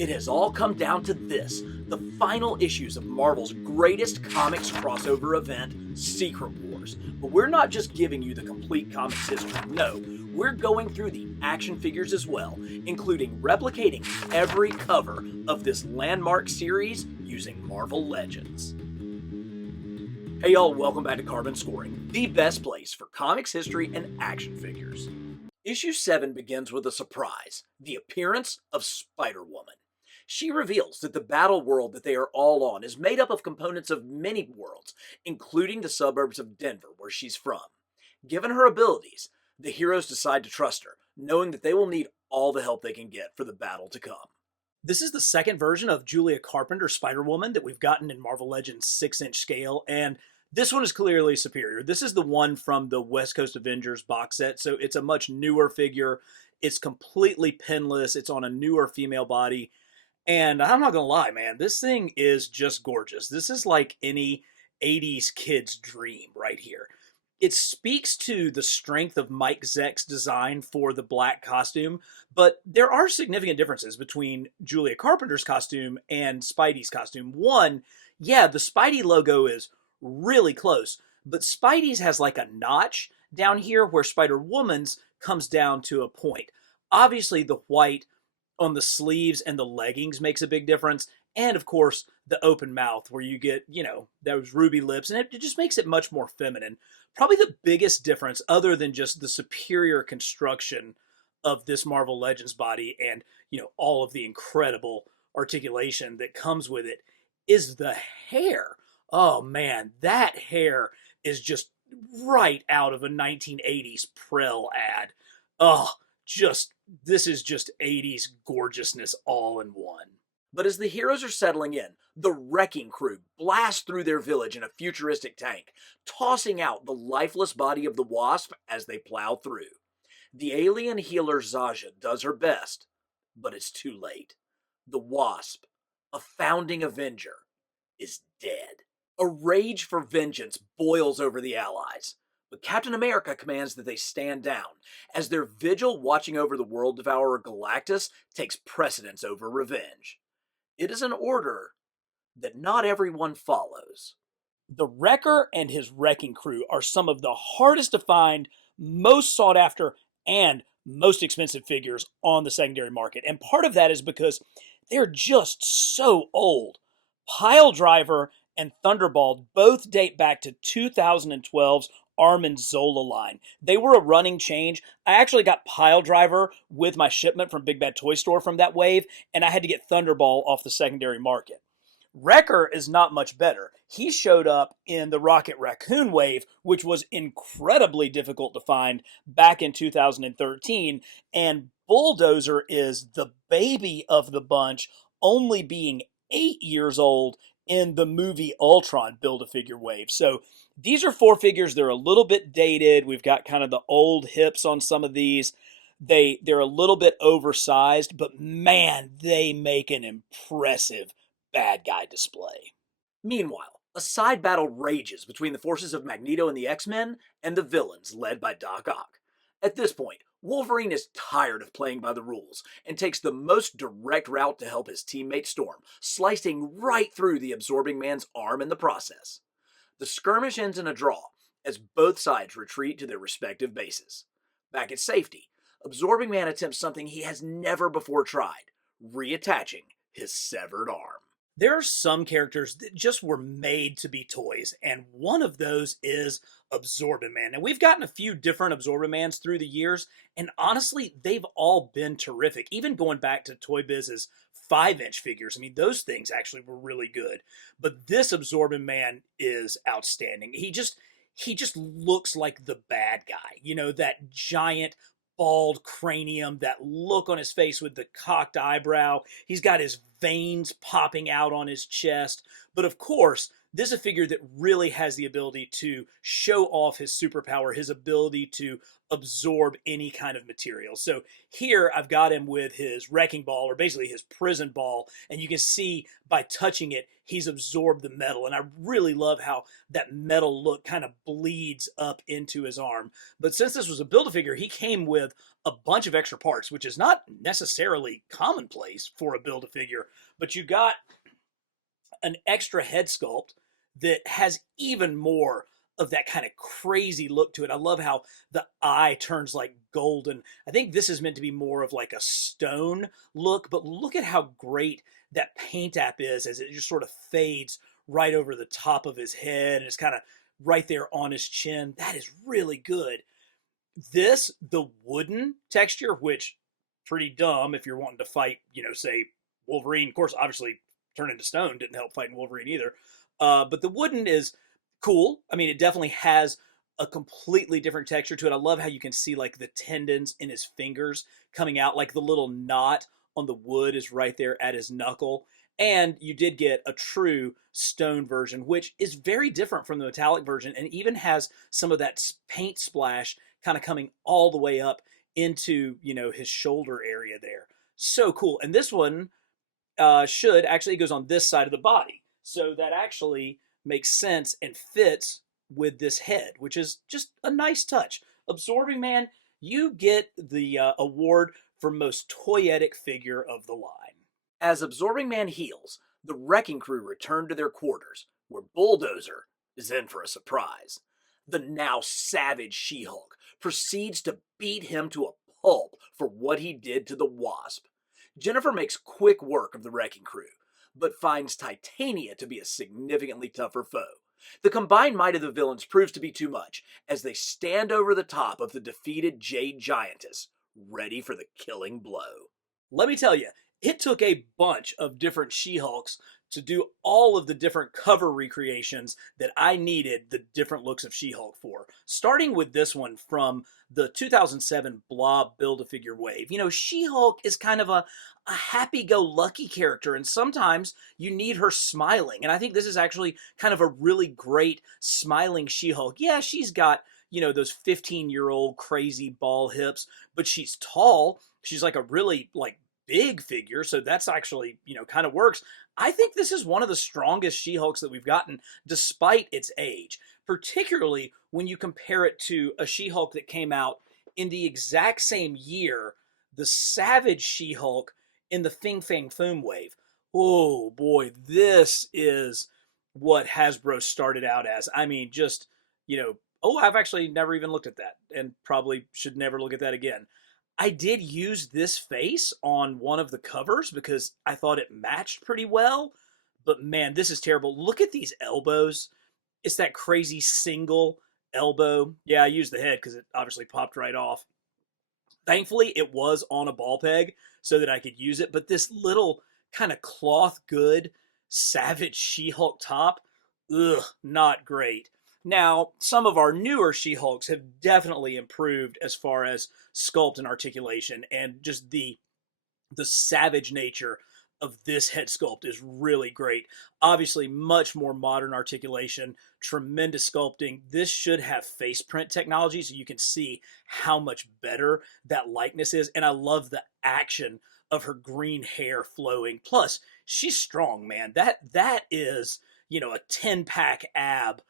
It has all come down to this, the final issues of Marvel's greatest comics crossover event, Secret Wars. But we're not just giving you the complete comics history, no, we're going through the action figures as well, including replicating every cover of this landmark series using Marvel Legends. Hey y'all, welcome back to Carbon Scoring, the best place for comics history and action figures. Issue 7 begins with a surprise, the appearance of Spider-Woman. She reveals that the battle world that they are all on is made up of components of many worlds, including the suburbs of Denver, where she's from. Given her abilities, the heroes decide to trust her, knowing that they will need all the help they can get for the battle to come. This is the second version of Julia Carpenter's Spider-Woman that we've gotten in Marvel Legends 6-inch scale, and this one is clearly superior. This is the one from the West Coast Avengers box set, so it's a much newer figure. It's completely pinless. It's on a newer female body. And I'm not going to lie, man, this thing is just gorgeous. This is like any 80s kid's dream right here. It speaks to the strength of Mike Zeck's design for the black costume, but there are significant differences between Julia Carpenter's costume and Spidey's costume. One, yeah, the Spidey logo is really close, but Spidey's has like a notch down here where Spider-Woman's comes down to a point. Obviously, the white on the sleeves and the leggings makes a big difference. And of course, the open mouth where you get, those ruby lips, and it just makes it much more feminine. Probably the biggest difference, other than just the superior construction of this Marvel Legends body and, all of the incredible articulation that comes with it, is the hair. Oh man, that hair is just right out of a 1980s Prel ad. Oh, this is just 80s gorgeousness all in one. But as the heroes are settling in, the Wrecking Crew blast through their village in a futuristic tank, tossing out the lifeless body of the Wasp as they plow through. The alien healer Zaja does her best, but it's too late. The Wasp, a founding Avenger, is dead. A rage for vengeance boils over the Allies. But Captain America commands that they stand down, as their vigil watching over the world devourer Galactus takes precedence over revenge. It is an order that not everyone follows. The Wrecker and his Wrecking Crew are some of the hardest to find, most sought after, and most expensive figures on the secondary market. And part of that is because they're just so old. Pile Driver and Thunderball both date back to 2012's Arm and Zola line. They were a running change. I actually got Pile Driver with my shipment from Big Bad Toy Store from that wave, and I had to get Thunderball off the secondary market. Wrecker is not much better. He showed up in the Rocket Raccoon wave, which was incredibly difficult to find back in 2013, and Bulldozer is the baby of the bunch, only being 8 years old in the movie Ultron Build-A-Figure wave. So these are 4 figures. They're a little bit dated. We've got kind of the old hips on some of these. They're a little bit oversized, but man, they make an impressive bad guy display. Meanwhile, a side battle rages between the forces of Magneto and the X-Men and the villains led by Doc Ock. At this point, Wolverine is tired of playing by the rules and takes the most direct route to help his teammate Storm, slicing right through the Absorbing Man's arm in the process. The skirmish ends in a draw, as both sides retreat to their respective bases. Back at safety, Absorbing Man attempts something he has never before tried, reattaching his severed arm. There are some characters that just were made to be toys, and one of those is Absorbing Man. And we've gotten a few different Absorbing Mans through the years, and honestly, they've all been terrific. Even going back to Toy Biz's 5-inch figures, I mean, those things actually were really good. But this Absorbing Man is outstanding. He just looks like the bad guy. That giant bald cranium, that look on his face with the cocked eyebrow. He's got his veins popping out on his chest. But of course, this is a figure that really has the ability to show off his superpower, his ability to absorb any kind of material. So here I've got him with his wrecking ball, or basically his prison ball, and you can see by touching it, he's absorbed the metal. And I really love how that metal look kind of bleeds up into his arm. But since this was a Build-A-Figure, he came with a bunch of extra parts, which is not necessarily commonplace for a Build-A-Figure. But you got an extra head sculpt that has even more of that kind of crazy look to it. I love how the eye turns like golden. I think this is meant to be more of like a stone look, but look at how great that paint app is as it just sort of fades right over the top of his head and it's kind of right there on his chin. That is really good. This, the wooden texture, which pretty dumb if you're wanting to fight, say Wolverine. Of course, obviously, turn into stone didn't help fighting Wolverine either. But the wooden is cool. I mean, it definitely has a completely different texture to it. I love how you can see like the tendons in his fingers coming out, like the little knot on the wood is right there at his knuckle. And you did get a true stone version, which is very different from the metallic version and even has some of that paint splash kind of coming all the way up into, his shoulder area there. So cool. And this one should actually, it goes on this side of the body. So that actually makes sense and fits with this head, which is just a nice touch. Absorbing Man, you get the award for most toyetic figure of the line. As Absorbing Man heals, the Wrecking Crew return to their quarters, where Bulldozer is in for a surprise. The now savage She-Hulk proceeds to beat him to a pulp for what he did to the Wasp. Jennifer makes quick work of the Wrecking Crew, but finds Titania to be a significantly tougher foe. The combined might of the villains proves to be too much, as they stand over the top of the defeated Jade Giantess, ready for the killing blow. Let me tell you, it took a bunch of different She-Hulks to do all of the different cover recreations that I needed the different looks of She-Hulk for. Starting with this one from the 2007 Blob Build-A-Figure wave. She-Hulk is kind of a happy-go-lucky character, and sometimes you need her smiling. And I think this is actually kind of a really great smiling She-Hulk. Yeah, she's got, those 15-year-old crazy ball hips, but she's tall. She's like a really, big figure, so that's actually, kind of works. I think this is one of the strongest She-Hulks that we've gotten despite its age, particularly when you compare it to a She-Hulk that came out in the exact same year, the Savage She-Hulk in the Fing Fang Foom wave. Oh boy, this is what Hasbro started out as. I mean, just, I've actually never even looked at that and probably should never look at that again. I did use this face on one of the covers because I thought it matched pretty well. But man, this is terrible. Look at these elbows. It's that crazy single elbow. Yeah, I used the head because it obviously popped right off. Thankfully, it was on a ball peg so that I could use it. But this little kind of cloth good Savage She-Hulk top, ugh, not great. Now, some of our newer She-Hulks have definitely improved as far as sculpt and articulation, and just the savage nature of this head sculpt is really great. Obviously, much more modern articulation, tremendous sculpting. This should have face print technology so you can see how much better that likeness is, and I love the action of her green hair flowing. Plus, she's strong, man. That is, a 10-pack ab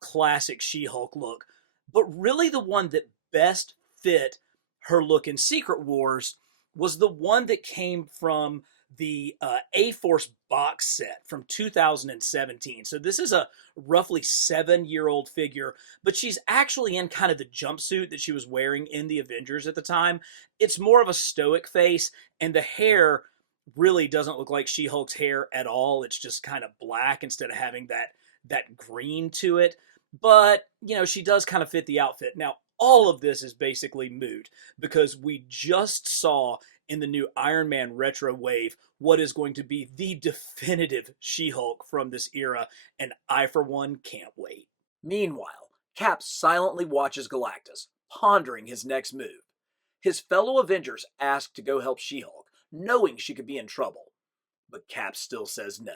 classic She-Hulk look. But really the one that best fit her look in Secret Wars was the one that came from the A-Force box set from 2017. So this is a roughly 7-year-old figure, but she's actually in kind of the jumpsuit that she was wearing in the Avengers at the time. It's more of a stoic face, and the hair really doesn't look like She-Hulk's hair at all. It's just kind of black instead of having that green to it. But, she does kind of fit the outfit. Now, all of this is basically moot because we just saw in the new Iron Man Retro Wave what is going to be the definitive She-Hulk from this era, and I, for one, can't wait. Meanwhile, Cap silently watches Galactus, pondering his next move. His fellow Avengers ask to go help She-Hulk, knowing she could be in trouble. But Cap still says no.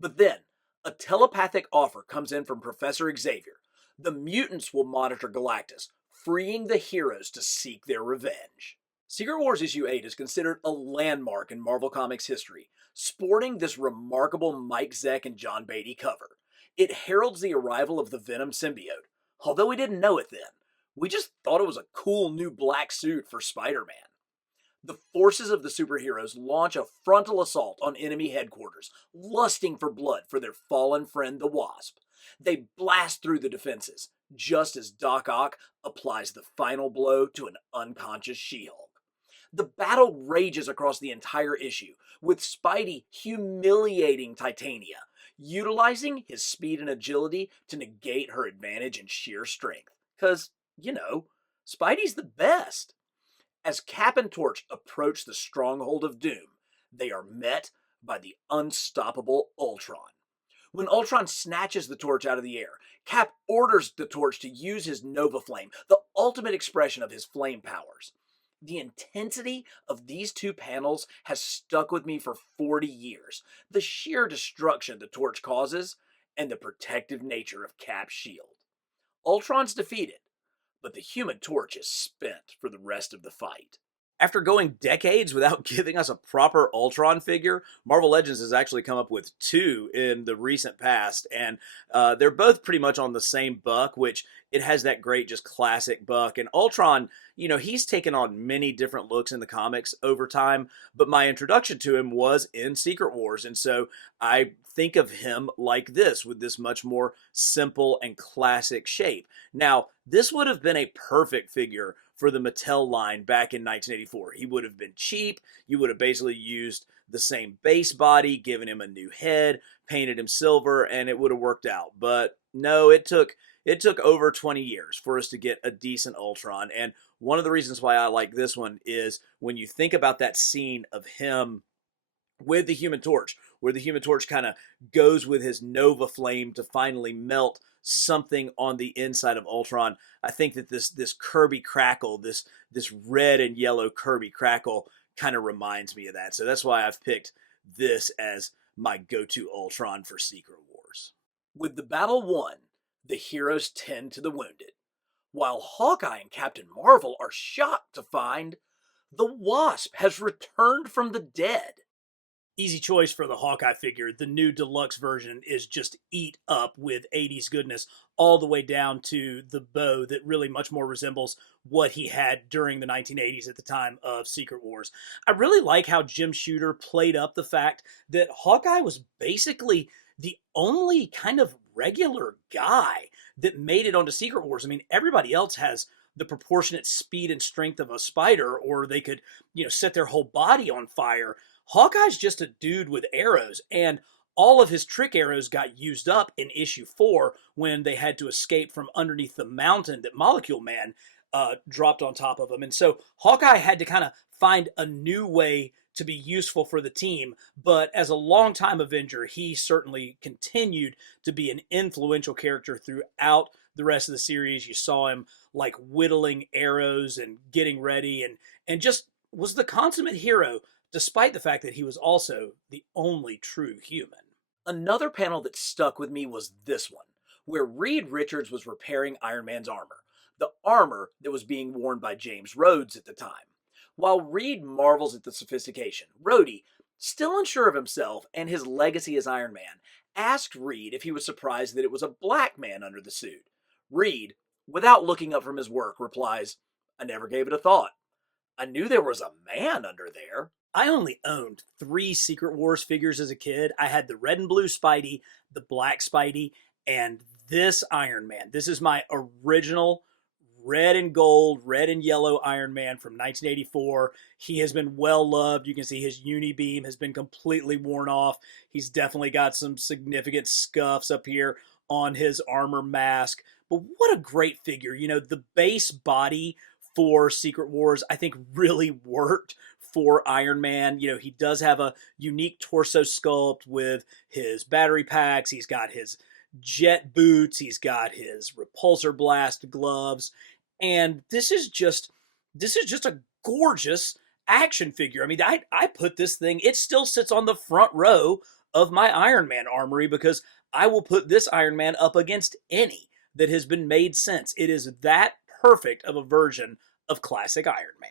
But then, A telepathic offer comes in from Professor Xavier. The mutants will monitor Galactus, freeing the heroes to seek their revenge. Secret Wars issue 8 is considered a landmark in Marvel Comics history, sporting this remarkable Mike Zeck and John Beatty cover. It heralds the arrival of the Venom symbiote, although we didn't know it then. We just thought it was a cool new black suit for Spider-Man. The forces of the superheroes launch a frontal assault on enemy headquarters, lusting for blood for their fallen friend the Wasp. They blast through the defenses, just as Doc Ock applies the final blow to an unconscious She-Hulk. The battle rages across the entire issue, with Spidey humiliating Titania, utilizing his speed and agility to negate her advantage in sheer strength. 'Cause, Spidey's the best. As Cap and Torch approach the stronghold of Doom, they are met by the unstoppable Ultron. When Ultron snatches the torch out of the air, Cap orders the torch to use his Nova Flame, the ultimate expression of his flame powers. The intensity of these two panels has stuck with me for 40 years. The sheer destruction the torch causes, and the protective nature of Cap's shield. Ultron's defeated, but the Human Torch is spent for the rest of the fight. After going decades without giving us a proper Ultron figure, Marvel Legends has actually come up with two in the recent past, and they're both pretty much on the same buck, which it has that great just classic buck. And Ultron, he's taken on many different looks in the comics over time, but my introduction to him was in Secret Wars, and so I think of him like this, with this much more simple and classic shape. Now, this would have been a perfect figure for the Mattel line back in 1984. He would have been cheap. You would have basically used the same base body, given him a new head, painted him silver, and it would have worked out. But no, it took over 20 years for us to get a decent Ultron. And one of the reasons why I like this one is when you think about that scene of him with the Human Torch, where the Human Torch kind of goes with his Nova Flame to finally melt something on the inside of Ultron. I think that this Kirby crackle, this red and yellow Kirby crackle, kind of reminds me of that. So that's why I've picked this as my go-to Ultron for Secret Wars. With the battle won, the heroes tend to the wounded, while Hawkeye and Captain Marvel are shocked to find the Wasp has returned from the dead. Easy choice for the Hawkeye figure. The new deluxe version is just eat up with 80s goodness, all the way down to the bow that really much more resembles what he had during the 1980s at the time of Secret Wars. I really like how Jim Shooter played up the fact that Hawkeye was basically the only kind of regular guy that made it onto Secret Wars. I mean, everybody else has the proportionate speed and strength of a spider, or they could, set their whole body on fire. Hawkeye's just a dude with arrows, and all of his trick arrows got used up in issue 4 when they had to escape from underneath the mountain that Molecule Man dropped on top of him. And so Hawkeye had to kind of find a new way to be useful for the team, but as a longtime Avenger, he certainly continued to be an influential character throughout the rest of the series. You saw him like whittling arrows and getting ready, and just was the consummate hero, despite the fact that he was also the only true human. Another panel that stuck with me was this one, where Reed Richards was repairing Iron Man's armor, the armor that was being worn by James Rhodes at the time. While Reed marvels at the sophistication, Rhodey, still unsure of himself and his legacy as Iron Man, asked Reed if he was surprised that it was a black man under the suit. Reed, without looking up from his work, replies, "I never gave it a thought. I knew there was a man under there." I only owned 3 Secret Wars figures as a kid. I had the red and blue Spidey, the black Spidey, and this Iron Man. This is my original red and gold, red and yellow Iron Man from 1984. He has been well loved. You can see his uni beam has been completely worn off. He's definitely got some significant scuffs up here on his armor mask. But what a great figure. The base body for Secret Wars, I think, really worked for Iron Man. He does have a unique torso sculpt with his battery packs. He's got his jet boots. He's got his repulsor blast gloves. And this is just a gorgeous action figure. I mean, I put this thing, it still sits on the front row of my Iron Man armory because I will put this Iron Man up against any that has been made since. It is that perfect of a version of classic Iron Man.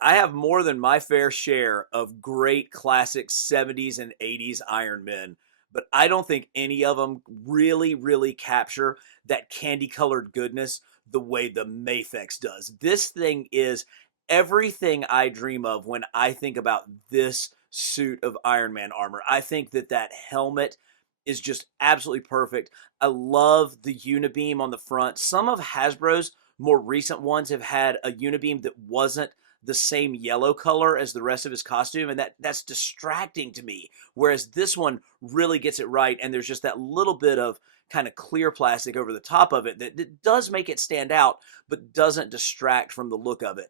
I have more than my fair share of great classic 70s and 80s Iron Men, but I don't think any of them really capture that candy colored goodness the way the Mafex does. This thing is everything I dream of when I think about this suit of Iron Man armor. I think that that helmet is just absolutely perfect. I love the unibeam on the front. Some of Hasbro's more recent ones have had a unibeam that wasn't the same yellow color as the rest of his costume, and that's distracting to me. Whereas this one really gets it right, and there's just that little bit of kind of clear plastic over the top of it that does make it stand out, but doesn't distract from the look of it.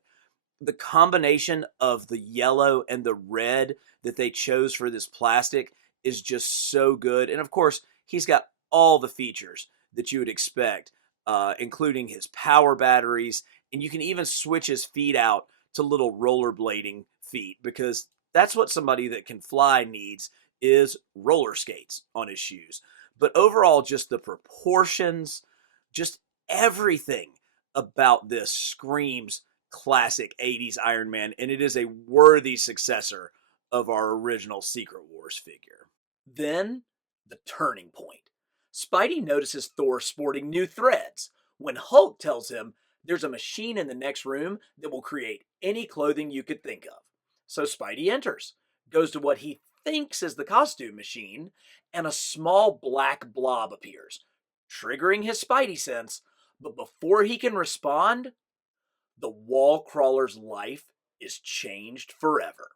The combination of the yellow and the red that they chose for this plastic is just so good. And of course, he's got all the features that you would expect, including his power batteries. And you can even switch his feet out to little rollerblading feet, because that's what somebody that can fly needs, is roller skates on his shoes. But overall, just the proportions, just everything about this screams classic 80s Iron Man, and it is a worthy successor of our original Secret Wars figure. Then, the turning point. Spidey notices Thor sporting new threads when Hulk tells him there's a machine in the next room that will create any clothing you could think of. So Spidey enters, goes to what he thinks is the costume machine, and a small black blob appears, triggering his Spidey sense, but before he can respond, the wall crawler's life is changed forever.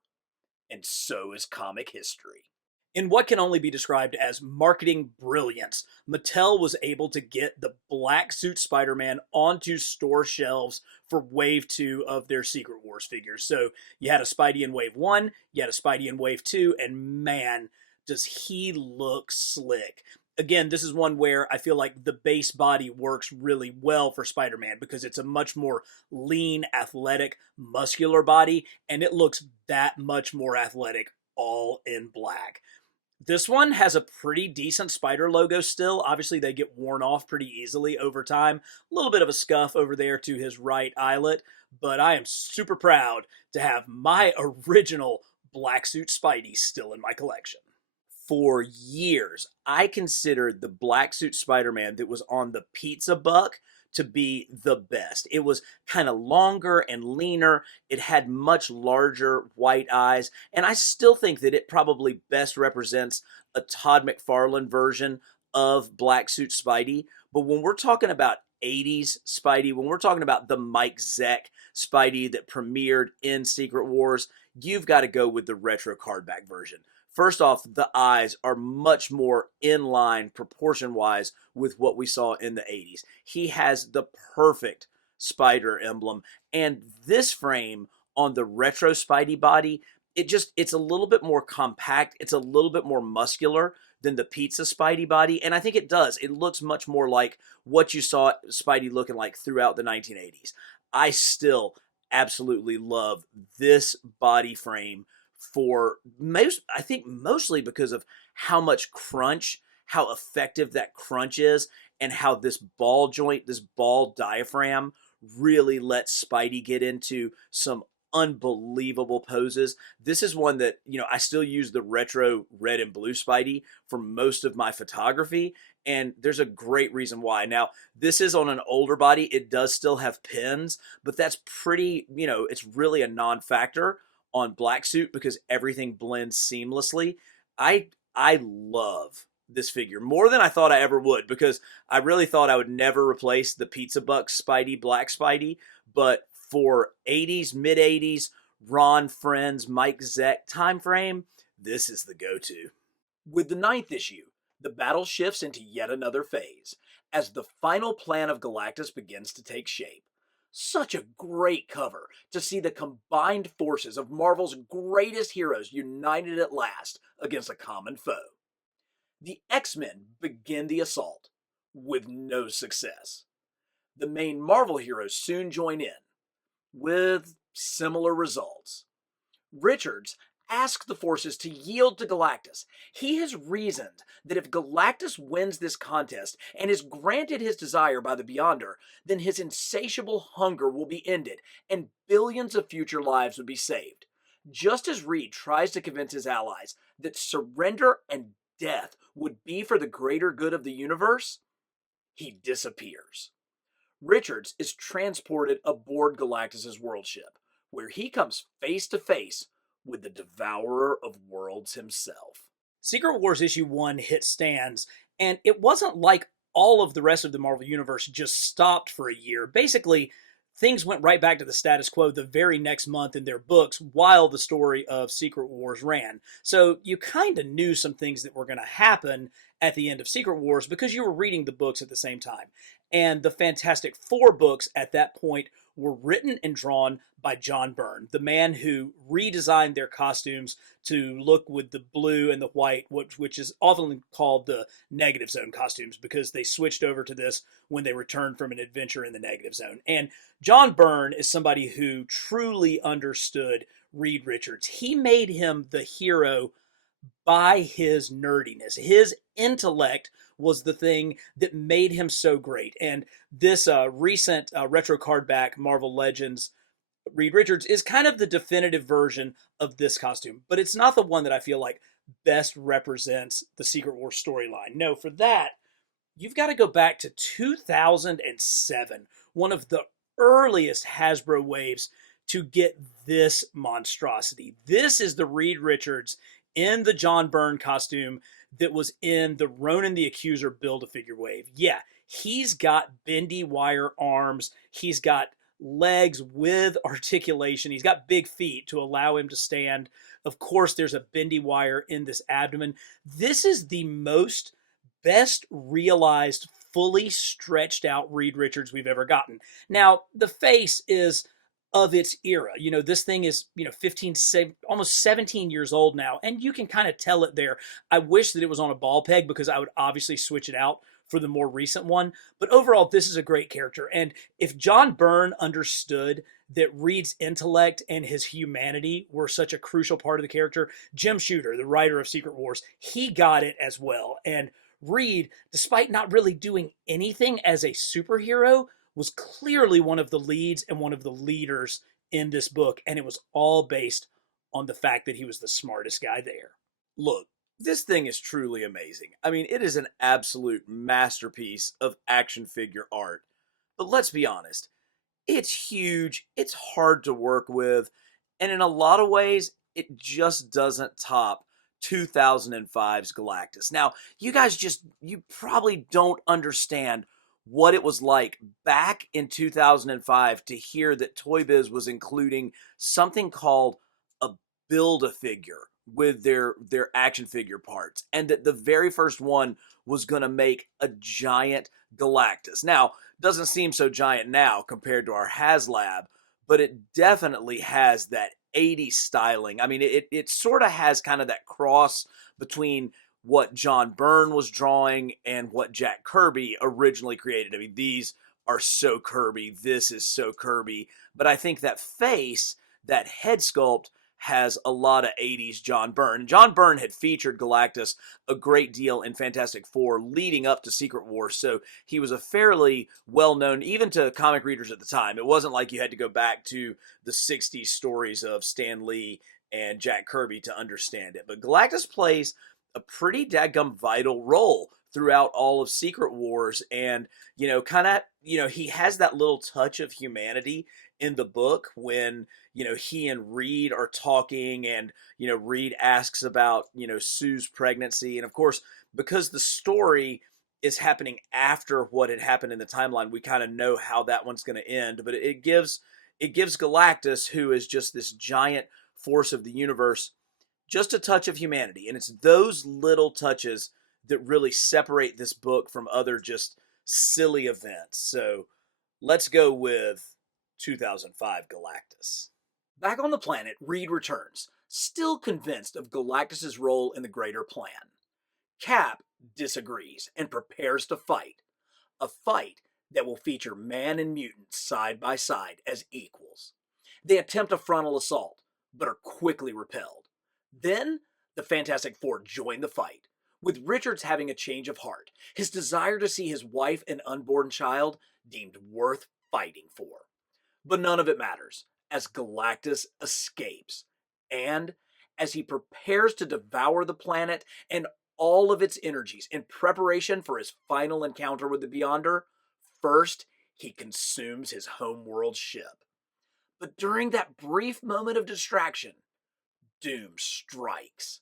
And so is comic history. In what can only be described as marketing brilliance, Mattel was able to get the black suit Spider-Man onto store shelves for Wave 2 of their Secret Wars figures. So you had a Spidey in Wave 1, you had a Spidey in Wave 2, and man, does he look slick. Again, this is one where I feel like the base body works really well for Spider-Man because it's a much more lean, athletic, muscular body, and it looks that much more athletic all in black. This one has a pretty decent Spider logo still. Obviously, they get worn off pretty easily over time. A little bit of a scuff over there to his right eyelet, but I am super proud to have my original black suit Spidey still in my collection. For years, I considered the black suit Spider-Man that was on the Pizza Buck to be the best. It was kind of longer and leaner. It had much larger white eyes, and I still think that it probably best represents a Todd McFarlane version of Black Suit Spidey. But when we're talking about 80s Spidey, when we're talking about the Mike Zeck Spidey that premiered in Secret Wars, you've got to go with the retro cardback version. First off, the eyes are much more in line proportion-wise with what we saw in the 80s. He has the perfect spider emblem, and this frame on the retro Spidey body, it's a little bit more compact, it's a little bit more muscular than the pizza Spidey body, and I think it does. It looks much more like what you saw Spidey looking like throughout the 1980s. I still absolutely love this body frame for I think mostly because of how much crunch, how effective that crunch is, and how this ball joint, this ball diaphragm really lets Spidey get into some unbelievable poses. This is one that, I still use the retro red and blue Spidey for most of my photography, and there's a great reason why. Now, this is on an older body. It does still have pins, but that's pretty, it's really a non-factor on black suit because everything blends seamlessly. I love this figure more than I thought I ever would, because I really thought I would never replace the Pizza Buck Spidey, Black Spidey, but for 80s, mid 80s, Ron Friends, Mike Zeck time frame, this is the go-to. With the 9th issue, the battle shifts into yet another phase as the final plan of Galactus begins to take shape. Such a great cover to see the combined forces of Marvel's greatest heroes united at last against a common foe. The X-Men begin the assault, with no success. The main Marvel heroes soon join in, with similar results. Richards ask the forces to yield to Galactus. He has reasoned that if Galactus wins this contest and is granted his desire by the Beyonder, then his insatiable hunger will be ended and billions of future lives would be saved. Just as Reed tries to convince his allies that surrender and death would be for the greater good of the universe, he disappears. Richards is transported aboard Galactus's world ship, where he comes face to face with the Devourer of Worlds himself. Secret Wars issue 1 hit stands, and it wasn't like all of the rest of the Marvel Universe just stopped for a year. Basically, things went right back to the status quo the very next month in their books while the story of Secret Wars ran. So you kind of knew some things that were going to happen at the end of Secret Wars because you were reading the books at the same time. And the Fantastic Four books at that point were written and drawn by John Byrne, the man who redesigned their costumes to look with the blue and the white, which is often called the Negative Zone costumes because they switched over to this when they returned from an adventure in the Negative Zone. And John Byrne is somebody who truly understood Reed Richards. He made him the hero by his nerdiness. His intellect was the thing that made him so great. And this recent retro card back, Marvel Legends, Reed Richards, is kind of the definitive version of this costume. But it's not the one that I feel like best represents the Secret Wars storyline. No, for that, you've got to go back to 2007, one of the earliest Hasbro waves to get this monstrosity. This is the Reed Richards in the John Byrne costume that was in the Ronan the Accuser Build-A-Figure wave. Yeah, he's got bendy wire arms. He's got legs with articulation. He's got big feet to allow him to stand. Of course, there's a bendy wire in this abdomen. This is the best realized, fully stretched out Reed Richards we've ever gotten. Now, the face is of its era. You know, this thing is, 15, almost 17 years old now, and you can kind of tell it there. I wish that it was on a ball peg because I would obviously switch it out for the more recent one. But overall, this is a great character. And if John Byrne understood that Reed's intellect and his humanity were such a crucial part of the character, Jim Shooter, the writer of Secret Wars, he got it as well. And Reed, despite not really doing anything as a superhero, was clearly one of the leads and one of the leaders in this book, and it was all based on the fact that he was the smartest guy there. Look, this thing is truly amazing. I mean, it is an absolute masterpiece of action figure art. But let's be honest, it's huge, it's hard to work with, and in a lot of ways, it just doesn't top 2005's Galactus. Now, you probably don't understand what it was like back in 2005 to hear that Toy Biz was including something called a Build-A-Figure with their action figure parts, and that the very first one was going to make a giant Galactus. Now, doesn't seem so giant now compared to our HasLab, but it definitely has that 80s styling. I mean, it sort of has kind of that cross between what John Byrne was drawing and what Jack Kirby originally created. I mean, these are so Kirby. This is so Kirby. But I think that face, that head sculpt, has a lot of 80s John Byrne. John Byrne had featured Galactus a great deal in Fantastic Four leading up to Secret Wars, so he was a fairly well-known, even to comic readers at the time. It wasn't like you had to go back to the 60s stories of Stan Lee and Jack Kirby to understand it. But Galactus plays a pretty dadgum vital role throughout all of Secret Wars, and he has that little touch of humanity in the book when he and Reed are talking, and Reed asks about Sue's pregnancy, and of course, because the story is happening after what had happened in the timeline, we kind of know how that one's going to end. But it gives Galactus, who is just this giant force of the universe, just a touch of humanity. And it's those little touches that really separate this book from other just silly events. So let's go with 2005 Galactus. Back on the planet, Reed returns, still convinced of Galactus's role in the greater plan. Cap disagrees and prepares to fight. A fight that will feature man and mutant side by side as equals. They attempt a frontal assault, but are quickly repelled. Then, the Fantastic Four join the fight, with Richards having a change of heart, his desire to see his wife and unborn child deemed worth fighting for. But none of it matters, as Galactus escapes, and as he prepares to devour the planet and all of its energies in preparation for his final encounter with the Beyonder, first he consumes his homeworld ship. But during that brief moment of distraction, Doom strikes.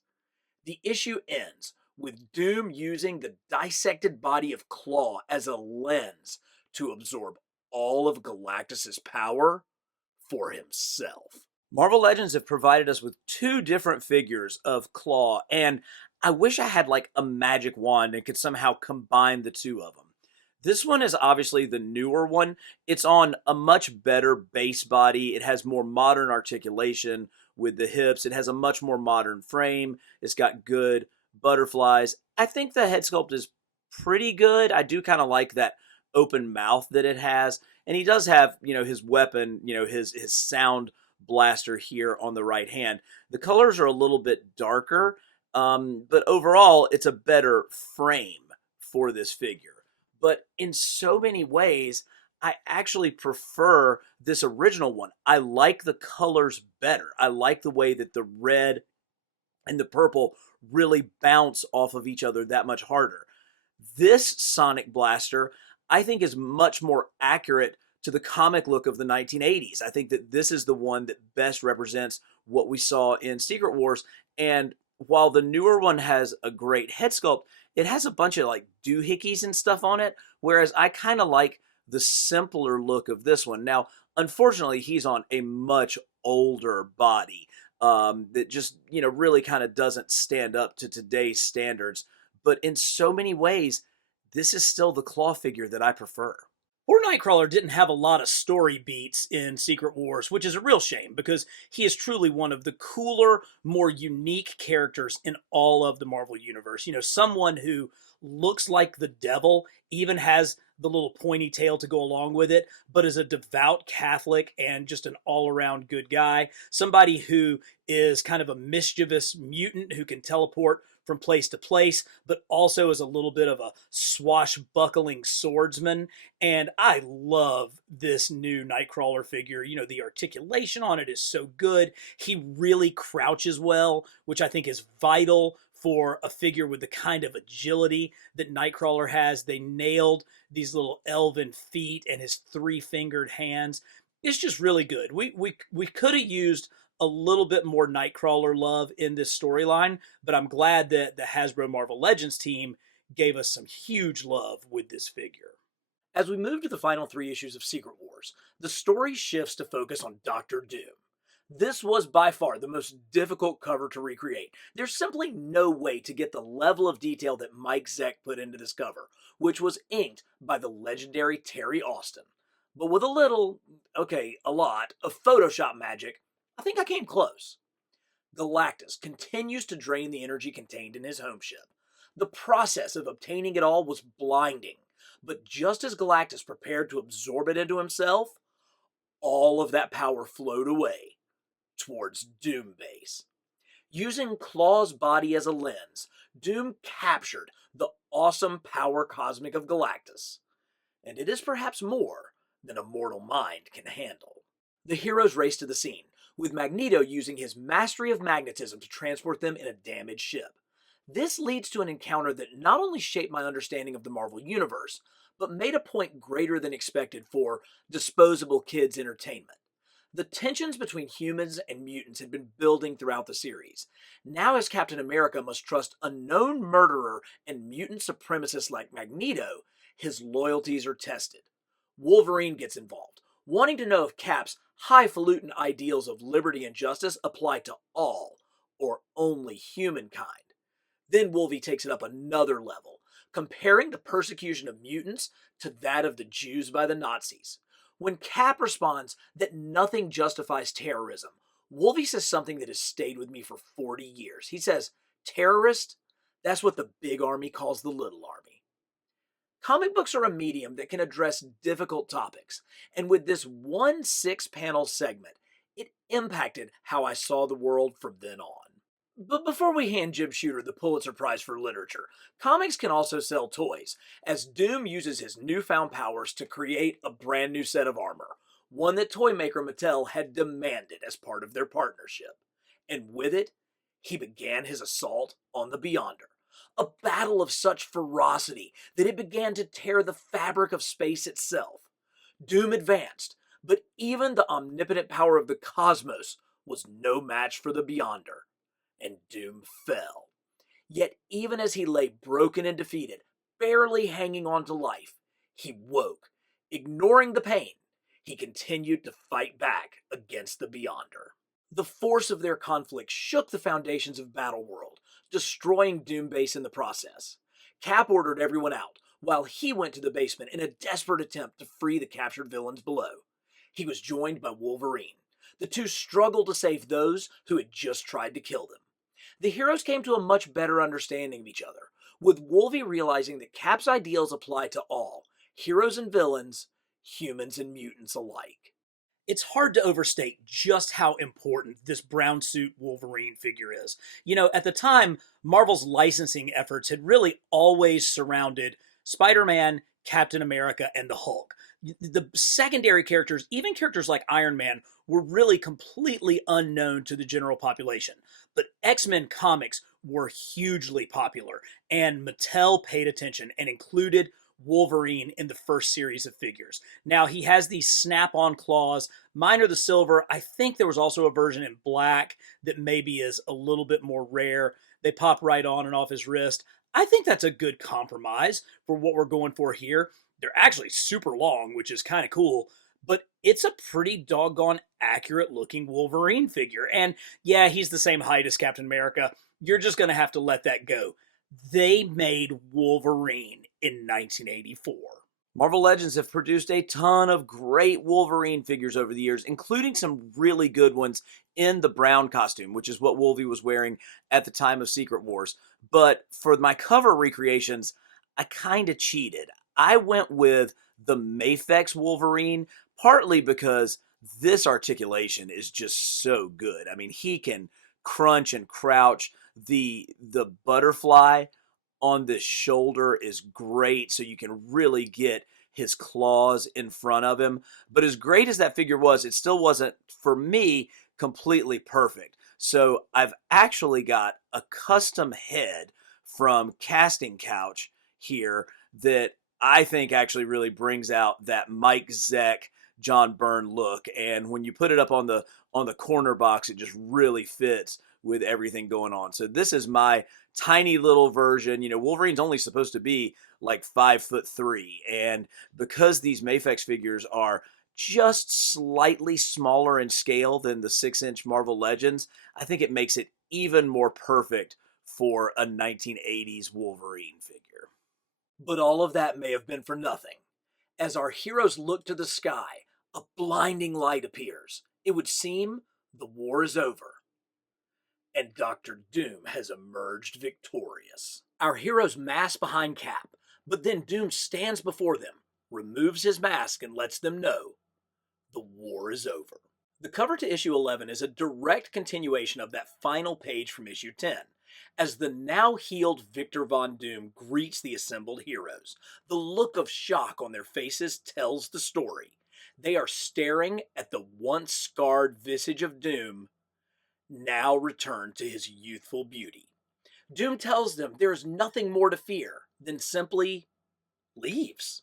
The issue ends with Doom using the dissected body of Claw as a lens to absorb all of Galactus's power for himself. Marvel Legends have provided us with two different figures of Claw, and I wish I had like a magic wand and could somehow combine the two of them. This one is obviously the newer one. It's on a much better base body. It has more modern articulation with the hips. It has a much more modern frame. It's got good butterflies. I think the head sculpt is pretty good. I do kind of like that open mouth that it has. And he does have, his weapon, his sound blaster here on the right hand. The colors are a little bit darker, but overall, it's a better frame for this figure. But in so many ways, I actually prefer this original one. I like the colors better. I like the way that the red and the purple really bounce off of each other that much harder. This Sonic Blaster, I think, is much more accurate to the comic look of the 1980s. I think that this is the one that best represents what we saw in Secret Wars. And while the newer one has a great head sculpt, it has a bunch of like doohickeys and stuff on it, whereas I kind of like the simpler look of this one. Now, unfortunately, he's on a much older body that just, really kind of doesn't stand up to today's standards. But in so many ways, this is still the Claw figure that I prefer. Poor Nightcrawler didn't have a lot of story beats in Secret Wars, which is a real shame because he is truly one of the cooler, more unique characters in all of the Marvel Universe. Someone who looks like the devil, even has the little pointy tail to go along with it, but is a devout Catholic and just an all-around good guy. Somebody who is kind of a mischievous mutant who can teleport from place to place, but also is a little bit of a swashbuckling swordsman. And I love this new Nightcrawler figure. The articulation on it is so good. He really crouches well, which I think is vital for a figure with the kind of agility that Nightcrawler has. They nailed these little elven feet and his three-fingered hands. It's just really good. We could have used a little bit more Nightcrawler love in this storyline, but I'm glad that the Hasbro Marvel Legends team gave us some huge love with this figure. As we move to the final 3 issues of Secret Wars, the story shifts to focus on Doctor Doom. This was by far the most difficult cover to recreate. There's simply no way to get the level of detail that Mike Zeck put into this cover, which was inked by the legendary Terry Austin. But with a lot of Photoshop magic, I think I came close. Galactus continues to drain the energy contained in his home ship. The process of obtaining it all was blinding, but just as Galactus prepared to absorb it into himself, all of that power flowed away towards Doom Base. Using Claw's body as a lens, Doom captured the awesome power cosmic of Galactus, and it is perhaps more than a mortal mind can handle. The heroes race to the scene, with Magneto using his mastery of magnetism to transport them in a damaged ship. This leads to an encounter that not only shaped my understanding of the Marvel Universe, but made a point greater than expected for disposable kids' entertainment. The tensions between humans and mutants had been building throughout the series. Now, as Captain America must trust a known murderer and mutant supremacist like Magneto, his loyalties are tested. Wolverine gets involved, wanting to know if Cap's highfalutin ideals of liberty and justice apply to all, or only humankind. Then Wolvie takes it up another level, comparing the persecution of mutants to that of the Jews by the Nazis. When Cap responds that nothing justifies terrorism, Wolvie says something that has stayed with me for 40 years. He says, "Terrorist? That's what the big army calls the little army." Comic books are a medium that can address difficult topics, and with this one 6-panel segment, it impacted how I saw the world from then on. But before we hand Jim Shooter the Pulitzer Prize for Literature, comics can also sell toys, as Doom uses his newfound powers to create a brand new set of armor, one that toy maker Mattel had demanded as part of their partnership. And with it, he began his assault on the Beyonder, a battle of such ferocity that it began to tear the fabric of space itself. Doom advanced, but even the omnipotent power of the cosmos was no match for the Beyonder, and Doom fell. Yet even as he lay broken and defeated, barely hanging on to life, he woke. Ignoring the pain, he continued to fight back against the Beyonder. The force of their conflict shook the foundations of Battleworld, destroying Doom Base in the process. Cap ordered everyone out, while he went to the basement in a desperate attempt to free the captured villains below. He was joined by Wolverine. The two struggled to save those who had just tried to kill them. The heroes came to a much better understanding of each other, with Wolvie realizing that Cap's ideals apply to all, heroes and villains, humans and mutants alike. It's hard to overstate just how important this brown suit Wolverine figure is. At the time, Marvel's licensing efforts had really always surrounded Spider-Man, Captain America, and the Hulk. The secondary characters, even characters like Iron Man, were really completely unknown to the general population. But X-Men comics were hugely popular, and Mattel paid attention and included Wolverine in the first series of figures. Now, he has these snap-on claws. Mine are the silver. I think there was also a version in black that maybe is a little bit more rare. They pop right on and off his wrist. I think that's a good compromise for what we're going for here. They're actually super long, which is kind of cool, but it's a pretty doggone accurate looking Wolverine figure. And yeah, he's the same height as Captain America. You're just going to have to let that go. They made Wolverine in 1984. Marvel Legends have produced a ton of great Wolverine figures over the years, including some really good ones in the brown costume, which is what Wolvie was wearing at the time of Secret Wars. But for my cover recreations, I kind of cheated. I went with the Mafex Wolverine, partly because this articulation is just so good. I mean, he can crunch and crouch. The butterfly on this shoulder is great, so you can really get his claws in front of him. But as great as that figure was, it still wasn't, for me, completely perfect. So I've actually got a custom head from Casting Couch here that I think actually really brings out that Mike Zeck, John Byrne look. And when you put it up on the corner box, it just really fits with everything going on. So this is my tiny little version. Wolverine's only supposed to be like 5'3", and because these Mafex figures are just slightly smaller in scale than the 6-inch Marvel Legends, I think it makes it even more perfect for a 1980s Wolverine figure. But all of that may have been for nothing. As our heroes look to the sky, a blinding light appears. It would seem the war is over, and Dr. Doom has emerged victorious. Our heroes mass behind Cap, but then Doom stands before them, removes his mask, and lets them know the war is over. The cover to issue 11 is a direct continuation of that final page from issue 10, as the now healed Victor Von Doom greets the assembled heroes. The look of shock on their faces tells the story. They are staring at the once scarred visage of Doom, now returned to his youthful beauty. Doom tells them there is nothing more to fear, then simply leaves.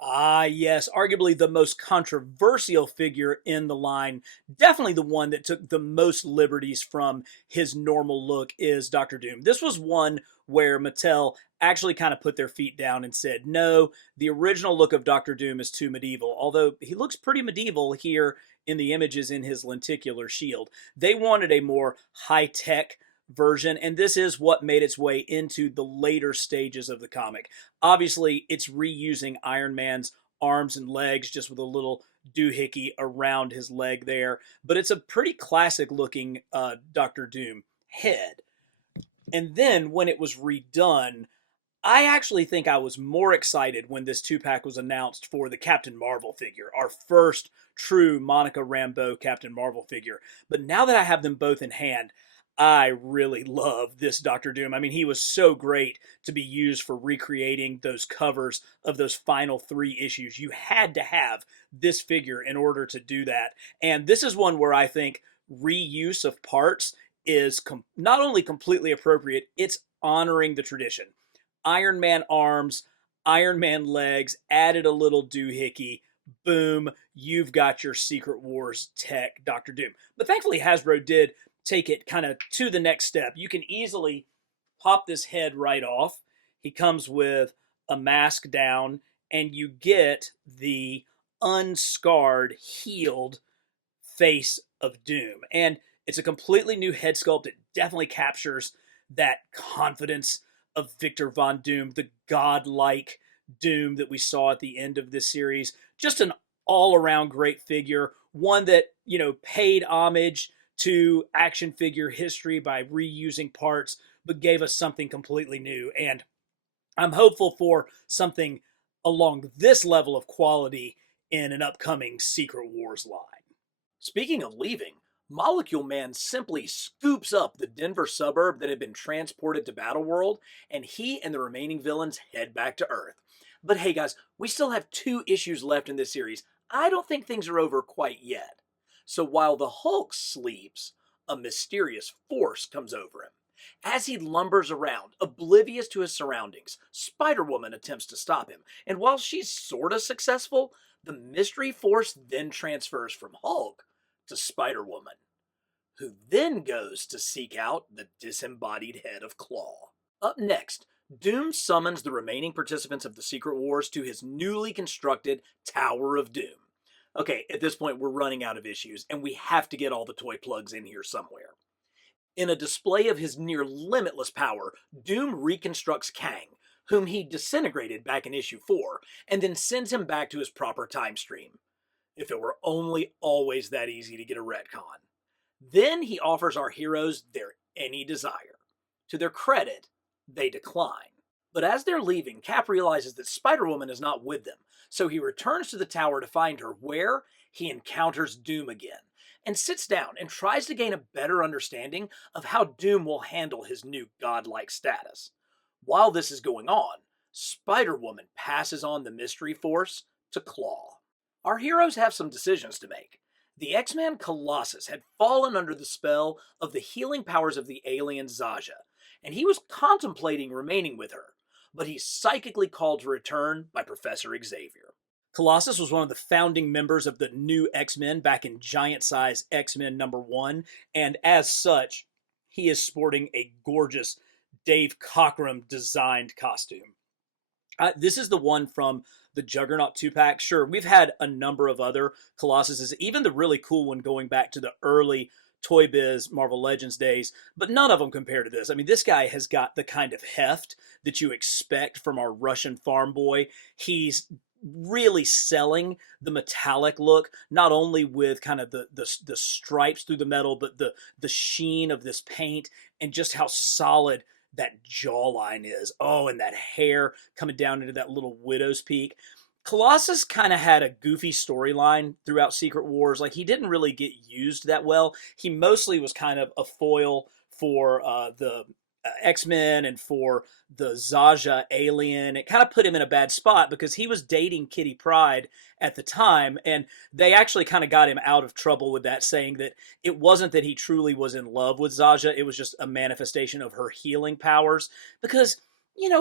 Ah, yes, arguably the most controversial figure in the line, definitely the one that took the most liberties from his normal look, is Dr. Doom. This was one where Mattel actually kind of put their feet down and said, no, the original look of Dr. Doom is too medieval, although he looks pretty medieval here in the images in his lenticular shield. They wanted a more high-tech version, and this is what made its way into the later stages of the comic. Obviously, it's reusing Iron Man's arms and legs, just with a little doohickey around his leg there, but it's a pretty classic looking Dr. Doom head. And then when it was redone, I actually think I was more excited when this 2-pack was announced for the Captain Marvel figure, our first true Monica Rambeau Captain Marvel figure. But now that I have them both in hand, I really love this Doctor Doom. I mean, he was so great to be used for recreating those covers of those final 3 issues. You had to have this figure in order to do that. And this is one where I think reuse of parts is not only completely appropriate, it's honoring the tradition. Iron Man arms, Iron Man legs, added a little doohickey. Boom, you've got your Secret Wars tech Doctor Doom. But thankfully, Hasbro did take it kind of to the next step. You can easily pop this head right off. He comes with a mask down, and you get the unscarred, healed face of Doom. And it's a completely new head sculpt. It definitely captures that confidence of Victor Von Doom, the godlike Doom that we saw at the end of this series. Just an all-around great figure, one that, paid homage to action figure history by reusing parts, but gave us something completely new. And I'm hopeful for something along this level of quality in an upcoming Secret Wars line. Speaking of leaving, Molecule Man simply scoops up the Denver suburb that had been transported to Battleworld, and he and the remaining villains head back to Earth. But hey guys, we still have 2 issues left in this series. I don't think things are over quite yet. So while the Hulk sleeps, a mysterious force comes over him. As he lumbers around, oblivious to his surroundings, Spider-Woman attempts to stop him, and while she's sorta successful, the mystery force then transfers from Hulk to Spider-Woman, who then goes to seek out the disembodied head of Claw. Up next, Doom summons the remaining participants of the Secret Wars to his newly constructed Tower of Doom. Okay, at this point we're running out of issues, and we have to get all the toy plugs in here somewhere. In a display of his near limitless power, Doom reconstructs Kang, whom he disintegrated back in issue 4, and then sends him back to his proper time stream. If it were only always that easy to get a retcon. Then he offers our heroes their any desire. To their credit, they decline. But as they're leaving, Cap realizes that Spider-Woman is not with them, so he returns to the tower to find her, where he encounters Doom again, and sits down and tries to gain a better understanding of how Doom will handle his new godlike status. While this is going on, Spider-Woman passes on the mystery force to Claw. Our heroes have some decisions to make. The X-Man Colossus had fallen under the spell of the healing powers of the alien Zaja, and he was contemplating remaining with her, but he's psychically called to return by Professor Xavier. Colossus was one of the founding members of the new X-Men back in Giant Size X-Men #1, and as such, he is sporting a gorgeous Dave Cockrum designed costume. This is the one from the Juggernaut 2-pack. Sure, we've had a number of other Colossuses, even the really cool one going back to the early Toy Biz Marvel Legends days, but none of them compare to this. I mean, this guy has got the kind of heft that you expect from our Russian farm boy. He's really selling the metallic look, not only with kind of the stripes through the metal, but the sheen of this paint and just how solid that jawline is. Oh, and that hair coming down into that little widow's peak. Colossus kind of had a goofy storyline throughout Secret Wars. Like, he didn't really get used that well. He mostly was kind of a foil for the X-Men and for the Zaja alien. It kind of put him in a bad spot because he was dating Kitty Pryde at the time, and they actually kind of got him out of trouble with that, saying that it wasn't that he truly was in love with Zaja, it was just a manifestation of her healing powers, because,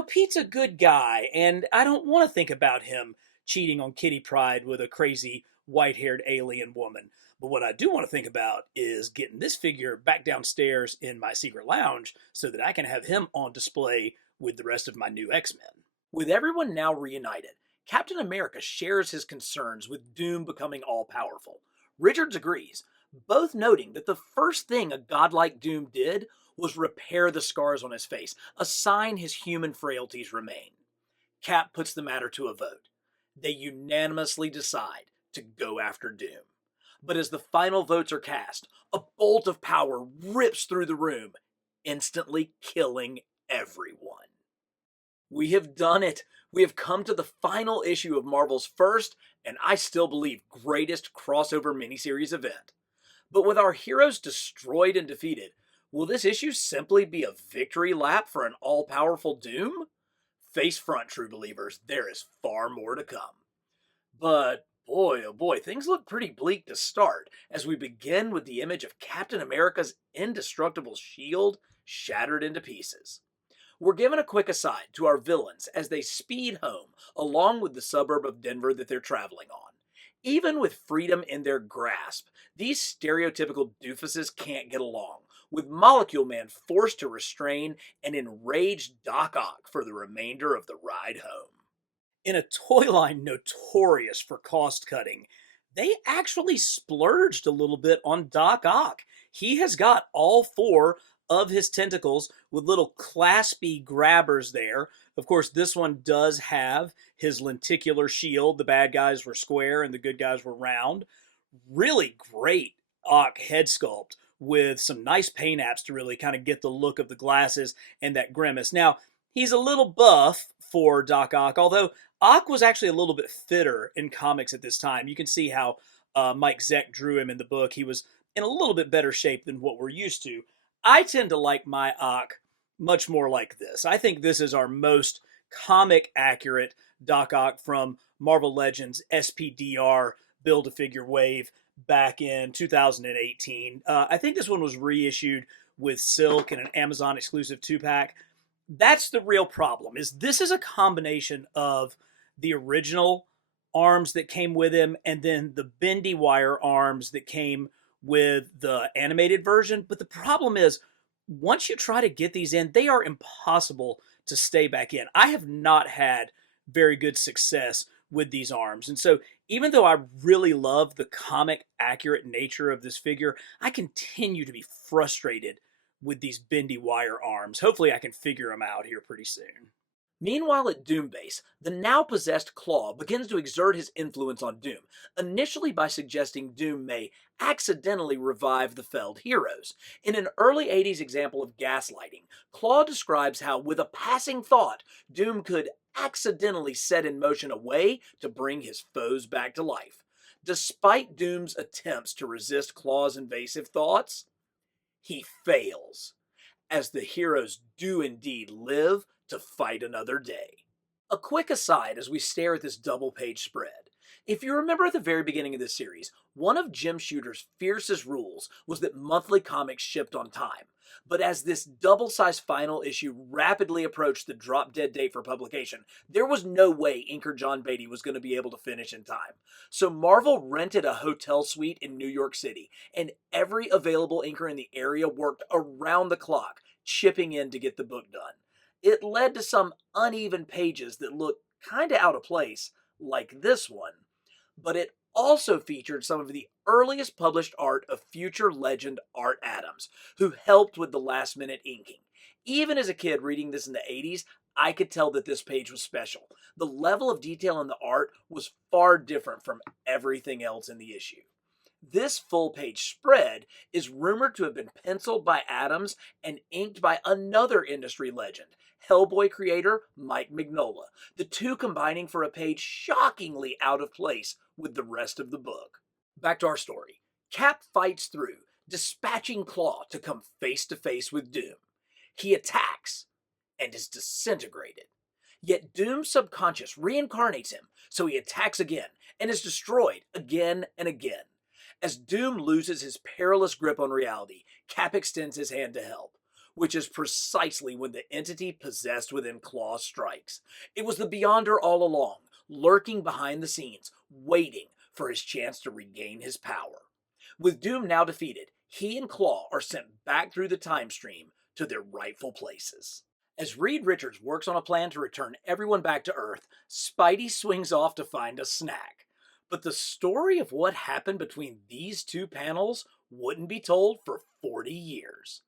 Pete's a good guy, and I don't want to think about him cheating on Kitty Pryde with a crazy white-haired alien woman. But what I do want to think about is getting this figure back downstairs in my secret lounge so that I can have him on display with the rest of my new X-Men. With everyone now reunited, Captain America shares his concerns with Doom becoming all-powerful. Richards agrees, both noting that the first thing a godlike Doom did was repair the scars on his face, a sign his human frailties remain. Cap puts the matter to a vote. They unanimously decide to go after Doom. But as the final votes are cast, a bolt of power rips through the room, instantly killing everyone. We have done it. We have come to the final issue of Marvel's first, and I still believe greatest crossover miniseries event. But with our heroes destroyed and defeated, Will this issue simply be a victory lap for an all-powerful Doom? Face front, true believers, there is far more to come. But boy, oh boy, things look pretty bleak to start as we begin with the image of Captain America's indestructible shield shattered into pieces. We're given a quick aside to our villains as they speed home along with the suburb of Denver that they're traveling on. Even with freedom in their grasp, these stereotypical doofuses can't get along, with Molecule Man forced to restrain an enraged Doc Ock for the remainder of the ride home. In a toy line notorious for cost cutting, they actually splurged a little bit on Doc Ock. He has got all four of his tentacles with little claspy grabbers there. Of course, this one does have his lenticular shield. The bad guys were square and the good guys were round. Really great Ock head sculpt with some nice paint apps to really kind of get the look of the glasses and that grimace. Now, he's a little buff for Doc Ock, although Ock was actually a little bit fitter in comics at this time. You can see how Mike Zeck drew him in the book. He was in a little bit better shape than what we're used to. I tend to like my Ock much more like this. I think this is our most comic accurate Doc Ock from Marvel Legends SPDR Build-A-Figure wave back in 2018. I think this one was reissued with Silk and an Amazon exclusive 2-pack. That's the real problem, is this is a combination of the original arms that came with him and then the bendy wire arms that came with the animated version. But the problem is, once you try to get these in, they are impossible to stay back in. I have not had very good success with these arms. And so even though I really love the comic accurate nature of this figure, I continue to be frustrated with these bendy wire arms. Hopefully I can figure them out here pretty soon. Meanwhile at Doombase, the now possessed Claw begins to exert his influence on Doom, initially by suggesting Doom may accidentally revive the felled heroes. In an early 80s example of gaslighting, Claw describes how, with a passing thought, Doom could accidentally set in motion a way to bring his foes back to life. Despite Doom's attempts to resist Claw's invasive thoughts, he fails, as the heroes do indeed live to fight another day. A quick aside as we stare at this double-page spread. If you remember at the very beginning of this series, one of Jim Shooter's fiercest rules was that monthly comics shipped on time. But as this double-sized final issue rapidly approached the drop-dead date for publication, there was no way inker John Beatty was going to be able to finish in time. So Marvel rented a hotel suite in New York City, and every available inker in the area worked around the clock, chipping in to get the book done. It led to some uneven pages that looked kind of out of place, like this one. But it also featured some of the earliest published art of future legend Art Adams, who helped with the last-minute inking. Even as a kid reading this in the 80s, I could tell that this page was special. The level of detail in the art was far different from everything else in the issue. This full-page spread is rumored to have been penciled by Adams and inked by another industry legend, Hellboy creator Mike Mignola, the two combining for a page shockingly out of place with the rest of the book. Back to our story. Cap fights through, dispatching Claw to come face to face with Doom. He attacks and is disintegrated. Yet Doom's subconscious reincarnates him, so he attacks again and is destroyed again and again. As Doom loses his perilous grip on reality, Cap extends his hand to help, which is precisely when the entity possessed within Claw strikes. It was the Beyonder all along, lurking behind the scenes, waiting for his chance to regain his power. With Doom now defeated, he and Claw are sent back through the time stream to their rightful places. As Reed Richards works on a plan to return everyone back to Earth, Spidey swings off to find a snack. But the story of what happened between these two panels wouldn't be told for 40 years.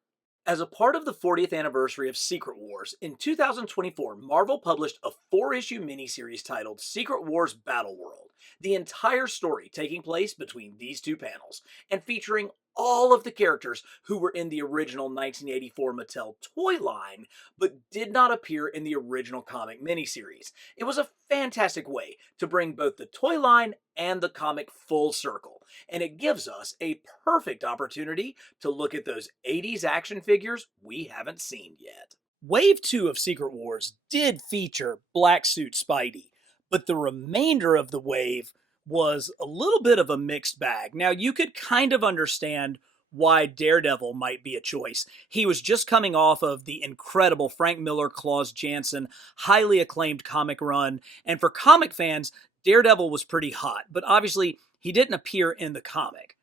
As a part of the 40th anniversary of Secret Wars, in 2024, Marvel published a 4-issue miniseries titled Secret Wars Battle World, The entire story taking place between these two panels and featuring all of the characters who were in the original 1984 Mattel toy line but did not appear in the original comic miniseries. It was a fantastic way to bring both the toy line and the comic full circle, and it gives us a perfect opportunity to look at those 80s action figures we haven't seen yet. Wave 2 of Secret Wars did feature Black Suit Spidey, but the remainder of the wave was a little bit of a mixed bag. Now, you could kind of understand why Daredevil might be a choice. He was just coming off of the incredible Frank Miller, Klaus Janson, highly acclaimed comic run, and for comic fans, Daredevil was pretty hot, but obviously he didn't appear in the comic.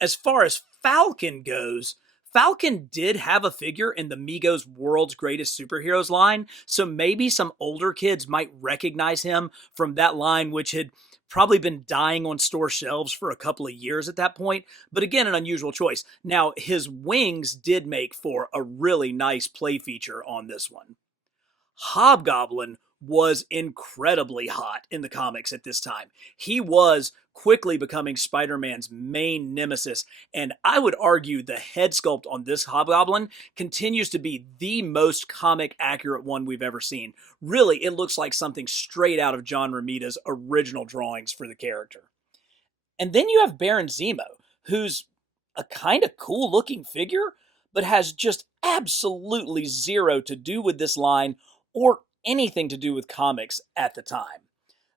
As far as Falcon goes, Falcon did have a figure in the Migos World's Greatest Superheroes line, so maybe some older kids might recognize him from that line, which had probably been dying on store shelves for a couple of years at that point, but again, an unusual choice. Now, his wings did make for a really nice play feature on this one. Hobgoblin was incredibly hot in the comics at this time. He was quickly becoming Spider-Man's main nemesis, and I would argue the head sculpt on this Hobgoblin continues to be the most comic accurate one we've ever seen. Really, it looks like something straight out of John Romita's original drawings for the character. And then you have Baron Zemo, who's a kind of cool looking figure, but has just absolutely zero to do with this line or anything to do with comics at the time.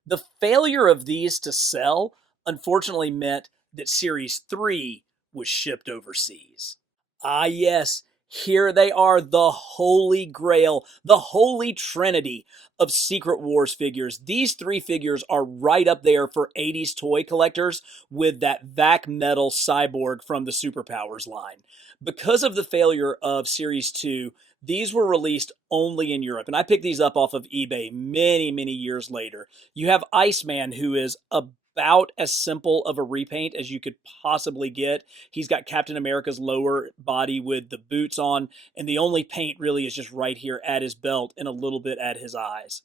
The failure of these to sell unfortunately meant that Series 3 was shipped overseas. Ah, yes, here they are, the holy grail, the holy trinity of Secret Wars figures. These three figures are right up there for 80s toy collectors with that Vac Metal Cyborg from the Superpowers line. Because of the failure of Series 2, these were released only in Europe, and I picked these up off of eBay many, many years later. You have Iceman, who is about as simple of a repaint as you could possibly get. He's got Captain America's lower body with the boots on, and the only paint really is just right here at his belt and a little bit at his eyes.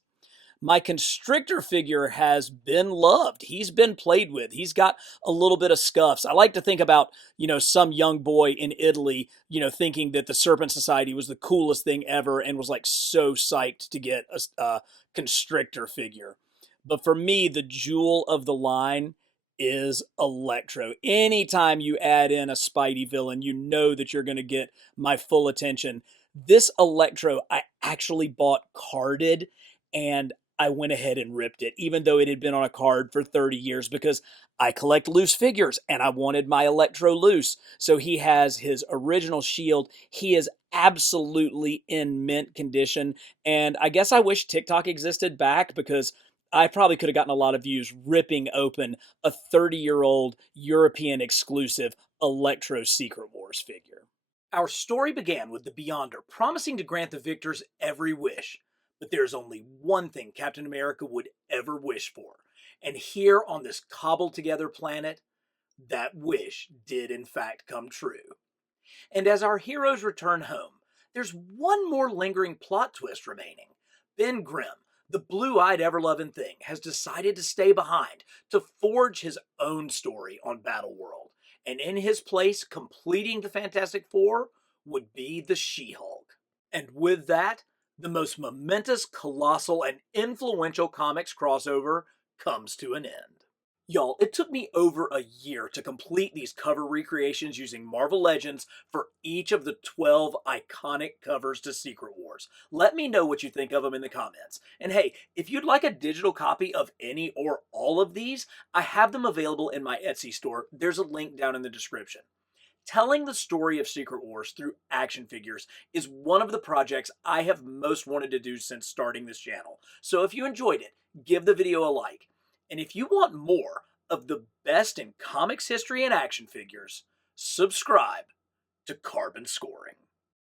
My Constrictor figure has been loved. He's been played with. He's got a little bit of scuffs. I like to think about, some young boy in Italy, thinking that the Serpent Society was the coolest thing ever and was like so psyched to get a Constrictor figure. But for me, the jewel of the line is Electro. Anytime you add in a Spidey villain, you know that you're going to get my full attention. This Electro, I actually bought carded, and I went ahead and ripped it, even though it had been on a card for 30 years, because I collect loose figures and I wanted my Electro loose. So he has his original shield. He is absolutely in mint condition. And I guess I wish TikTok existed back, because I probably could have gotten a lot of views ripping open a 30-year-old European exclusive Electro Secret Wars figure. Our story began with the Beyonder promising to grant the victors every wish. But there's only one thing Captain America would ever wish for. And here on this cobbled together planet, that wish did in fact come true. And as our heroes return home, there's one more lingering plot twist remaining. Ben Grimm, the blue-eyed ever-loving thing, has decided to stay behind to forge his own story on Battleworld. And in his place, completing the Fantastic Four, would be the She-Hulk. And with that, the most momentous, colossal, and influential comics crossover comes to an end. Y'all, it took me over a year to complete these cover recreations using Marvel Legends for each of the 12 iconic covers to Secret Wars. Let me know what you think of them in the comments. And hey, if you'd like a digital copy of any or all of these, I have them available in my Etsy store. There's a link down in the description. Telling the story of Secret Wars through action figures is one of the projects I have most wanted to do since starting this channel. So if you enjoyed it, give the video a like. And if you want more of the best in comics history and action figures, subscribe to Carbon Scoring.